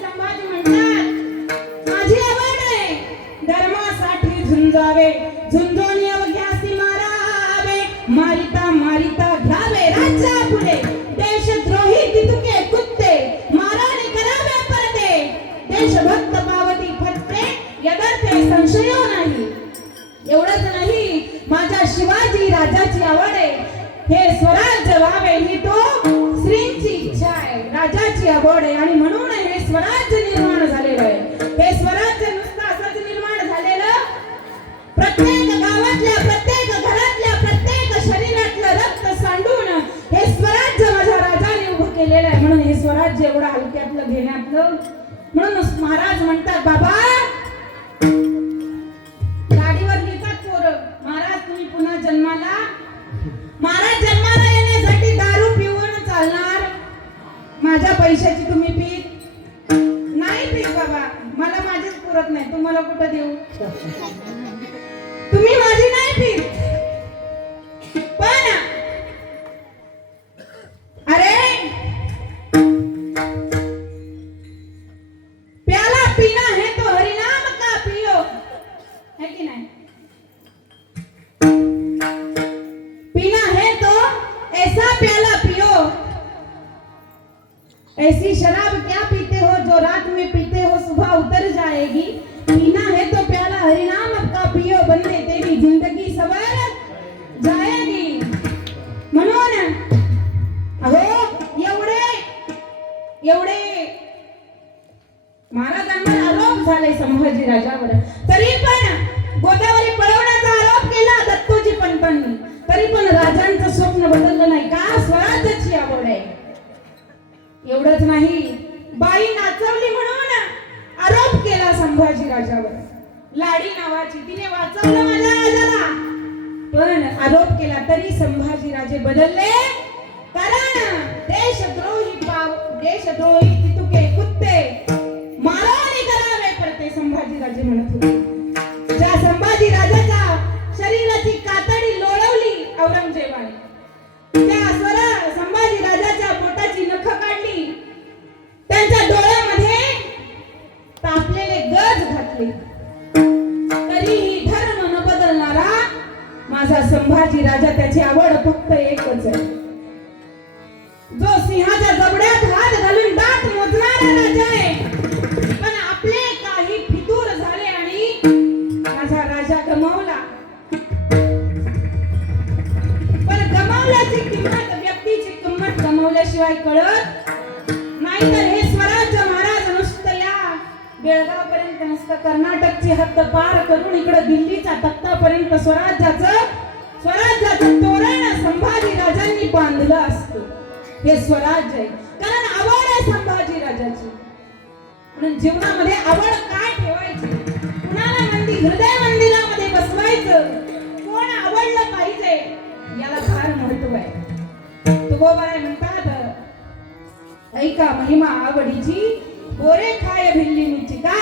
त्यामुळे म्हणतात. माझी आवड आहे. धर्मासाठी झुंजावे. अवघ्यासी मारावे. मारिता मारिता घ्यावे. राज्या पुढे. देशद्रोही तितुके कुत्ते. माराने करावे परते. देशभक्त पावती फत्ते यदर्थे संशय नाही. एवढंच नाही. माझ्या शिवाजी राजाची आवड आहे. हे स्वराज्य व्हावे ही तो राजाची आवड आहे आणि म्हणून हे स्वराज्य निर्माण झालेलं आहे. हे स्वराज्य नुसतं असंच निर्माण झालेलं? प्रत्येक गावातल्या प्रत्येक घरातल्या प्रत्येक शरीरातलं रक्त सांडून हे स्वराज्य माझ्या राजाने उभं केलेलं आहे. म्हणून हे स्वराज्य एवढं हलक्यातलं घेण्यातलं म्हणून महाराज म्हणतात बाबा गाडीवर घेतात पोरं. महाराज तुम्ही पुन्हा जन्माला माझ्या पैशाची तुम्ही पीत नाही पीत बाबा मला माझीच पुरत नाही. तुम्हाला कुठं देऊ? तुम्ही माझी नाही पीत ऐसी शराब क्या पीते हो जो रात में पीते हो सुबह उतर जाएगी? पीना है तो प्याला हरिनाम का पियो बंदे तेरी जिंदगी सवर जाएगी। म्हणून अहो एवढे एवढे महाराजांवर आरोप झाले संभाजी राजावर. तरी पण गोदावरी पळवण्याचा आरोप केला दत्तोजी पंतांनी तरी पण राजांचं स्वप्न बदललं नाही का? स्वराज्याची एवढंच नाही. बाई नाचवली म्हणून आरोप केला संभाजी राजावर. लाडी नावाची तिने वाचवलं माझ्या राजाला पण आरोप केला तरी संभाजी राजे बदलले. कारण देशद्रोही पाव देशद्रोही तितुके तापलेले गज घातले. तरीही धर्म न बदलणारा माझा संभाजी राजा त्याची आवड फक्त एकच आहे. जो सिंहाच्या जबड्यात हात घालून दात मोजणारा राजा आहे. पण आपले काही फितूर झाले आणि माझा राजा गमावला. पण गमावल्याची किंमत व्यक्तीची किंमत गमावल्याशिवाय कळत नाही बेळगावपर्यंत नसतं. कर्नाटकची हद्द पार करून इकडे दिल्लीच्या तख्तापर्यंत स्वराज्याचं स्वराज्याचं तोरण संभाजी राजांनी बांधलं असतं. हे स्वराज्य आहे. कारण आवड आहे संभाजी राजाची. म्हणून जीवनामध्ये आवड काय ठेवायची? कुणाला मंदिर हृदय मंदिरामध्ये बसवायचं? कोण आवडलं पाहिजे? याला फार महत्त्व आहे. तुकोबाराय म्हणतात ऐका महिमा आवडीची ఒరే కాయ బిల్లి నుంచి కా